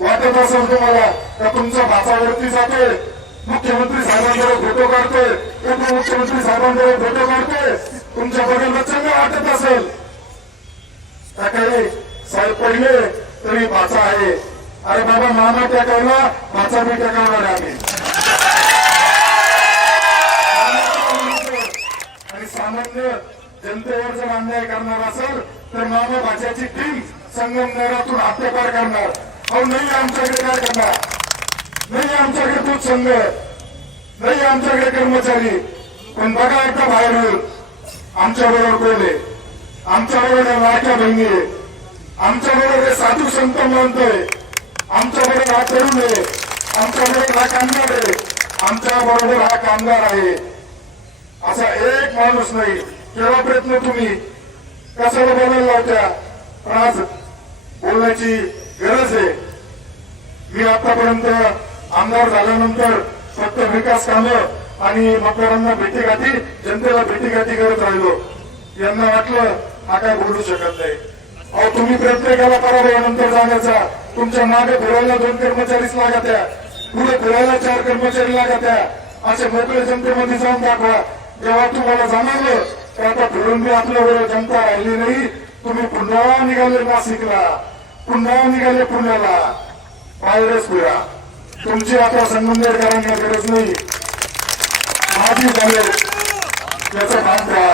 वाटत असेल तुम्हाला का तुमच्या भाचावरती जाते मुख्यमंत्री साहेबांकडे फोटो काढते उपमुख्यमंत्री साहेबांकडे फोटो काढते तुमच्या बघायला चांगलं वाटत असेल. त्या काही साहेब पहिले तरी भाचा आहे. अरे बाबा मामा टेकावला भाचा मी टेकावणार आहे. आम्ही आणि सामान्य जनतेवर जर अन्याय करणार असेल तर मामा भाच्याची टीम संगमनेरातून हत्याकार करणार. अहो नाही आमच्याकडे काय करणार? नाही आमच्याकडे दूध संघ नाही आमच्याकडे कर्मचारी. पण बघा एकदा बाहेर येऊन आमच्या बरोबर कोण आहे? आमच्या बरोबर लाडक्या बहिणी आहे. आमच्या बरोबर हे साधू संत मानतोय आमच्या बरोबर हा तरुण आहे. आमच्या बरोबर हा कामगार आहे. आमच्या बरोबर हा कामगार आहे. असा एक माणूस नाही. केव्हा प्रयत्न तुम्ही कशाला बोलायला लावत्या? पण आज बोलण्याची गरज आहे. मी आतापर्यंत आमदार झाल्यानंतर फक्त विकास कामं आणि मतदारांना भेटीगाठी जनतेला भेटीगाठी करत राहिलो. यांना वाटलं हा काय बोलू शकत नाही. अहो तुम्ही प्रत्येकाला पराभवानंतर जाण्याचा. तुमच्या मागे फिरायला दोन कर्मचारीच लागत आहे पुढे फिरायला चार कर्मचारी लागत आहे असे मोकळे जनतेमध्ये जाऊन दाखवा. जेव्हा तुम्हाला जाणवलं तर आता फिरून मी आपल्याबरोबर जनता राहिली नाही. तुम्ही पुन्हा निघाले नाशिकला. पुन्हा निघाले पुण्याला बाहेरच फिरा तुमची आता संगमनेरकरांना गरज नाही. माझी झाले याचा भाग घ्या